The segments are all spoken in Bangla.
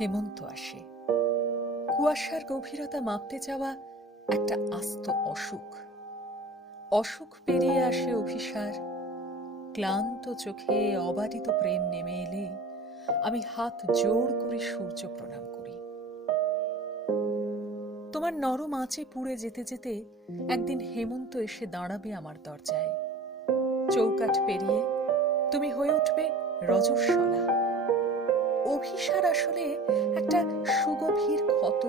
হেমন্ত আসে। কুয়াশার গভীরতা মাপতে যাওয়া একটা আস্ত অসুখ। অসুখ পেরিয়ে আসে অভিসার। ক্লান্ত চোখে অবারিত প্রেম নেমে এলে আমি হাত জোড় করে সূর্য প্রণাম করি। তোমার নরম আঁচে পুড়ে যেতে যেতে একদিন হেমন্ত এসে দাঁড়াবে আমার দরজায়। চৌকাঠ পেরিয়ে তুমি হয়ে উঠবে রজস্বলা। অভিসার আসলে একটা সুগভীর ক্ষত।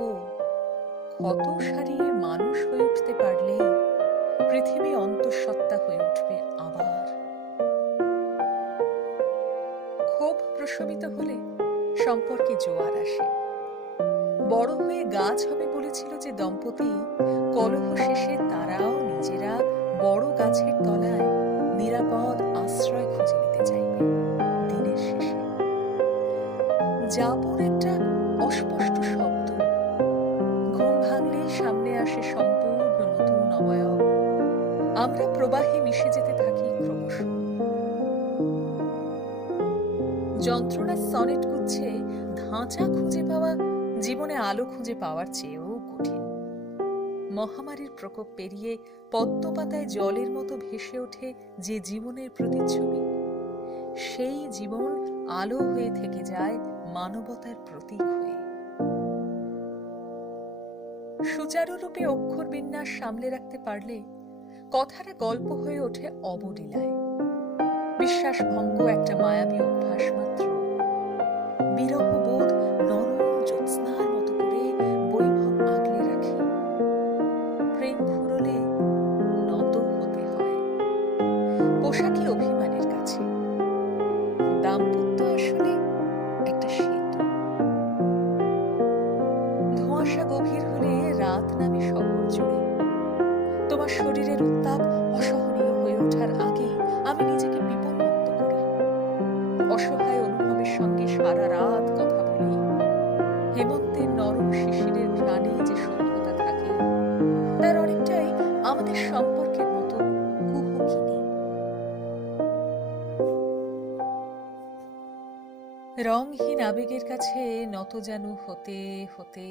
ক্ষত সারিয়ে মানুষ হয়ে উঠতে পারলে পৃথিবী অন্তঃসত্ত্বা হয়ে উঠবে আবার। ক্ষোভ প্রশমিত হলে সম্পর্কে জোয়ার আসে। বড় হয়ে গাছ হবে বলেছিল যে দম্পতি, কলহ শেষে তারাও নিজেরা বড় গাছের তলায় নিরাপদ আশ্রয় খুঁজে নিতে চাইবে দিনের শেষে। যাপন একটা অস্পষ্ট শব্দ। ঘুম ভাঙলেই সামনে আসে সম্পূর্ণ নতুন অবয়ব। আমরা প্রবাহে মিশে যেতে থাকি ক্রমশ। যন্ত্রণার সনেট গুচ্ছে ধাঁচা খুঁজে পাওয়া জীবনে আলো খুঁজে পাওয়ার চেয়েও কঠিন। মহামারীর প্রকোপ পেরিয়ে পদ্মপাতায় জলের মতো ভেসে ওঠে যে জীবনের প্রতিচ্ছবি, সেই জীবন আলো হয়ে থেকে যায় মানবতার প্রতীক হয়ে। সুচারুরূপে অক্ষর বিন্যাস সামলে রাখতে পারলে কথাটা গল্প হয়ে ওঠে অবলীলায়। বিশ্বাস ভঙ্গ একটা মায়াবী অভ্যাস মাত্র। বিরহ বোধ নরম জ্যোৎস্নার মতো করে বৈভব আগলে রাখে। প্রেম ফুরলে নত হতে হয় পোশাকি অভিমানের কাছে। দাম্পত্য আসলে একটা সেতু। ধোঁয়াশা গভীর হলে রাত নামে শহর জুড়ে। তোমার শরীরের উত্তাপ অসহনীয় হয়ে ওঠার আগে আমি নিজেকে বিপন্মুক্ত করি। অসহায় অনুভবের সঙ্গে সারা রাত কথা বলি। হেমন্তের নরম শিশিরের ঘ্রাণে যে সভ্যতা থাকে তার অনেকটাই আমাদের সম্পর্কের মতো কুহকিনী। রংহীন আবেগের কাছে নত যেন হতে হতে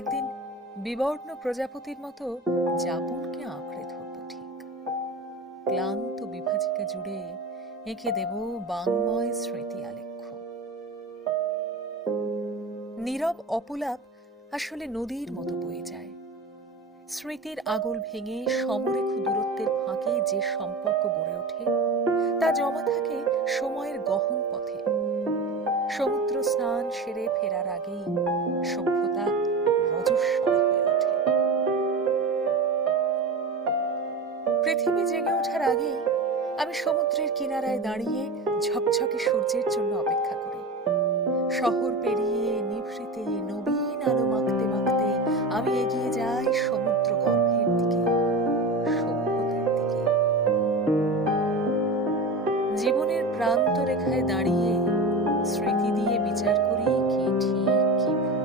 একদিন বিবর্ণ প্রজাপতির মতো যাপনকে আঁকড়ে ধরব ঠিক। ক্লান্ত বিভাজিকা জুড়ে এঁকে দেব বাংময় স্মৃতি আলেখ্য। নীরব অপলাপ আসলে নদীর মতো বয়ে যায়। স্মৃতির আগল ভেঙে সমরেখু দূরত্বের ফাঁকে যে সম্পর্ক গড়ে ওঠে তা জমা থাকে সময়ের গহন পথে। সমুদ্র স্নান সেরে ফেরার আগেই সভ্যতা রজস্বলা হয়ে ওঠে। পৃথিবী জেগে ওঠার আগেই আমি সমুদ্রের কিনারায় দাঁড়িয়ে ঝকঝকে সূর্যের জন্য অপেক্ষা করি। শহর পেরিয়ে নিভৃতে নবীন আলো মাখতে মাখতে আমি এগিয়ে যাই সমুদ্র গর্ভের দিকে, সভ্যতার দিকে। জীবনের প্রান্ত রেখায় দাঁড়িয়ে স্মৃতি দিয়ে বিচার করি কি ঠিক কি ভুল।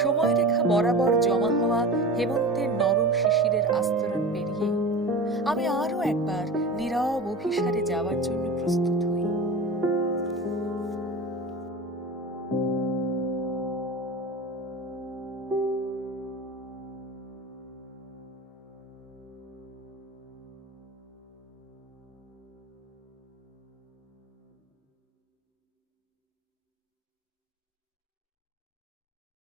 সময় রেখা বরাবর জমা হওয়া হেমন্তের নরম শিশিরের আস্তরণ পেরিয়ে আমি আরো একবার নীরব অভিসারে যাওয়ার জন্য প্রস্তুত হই।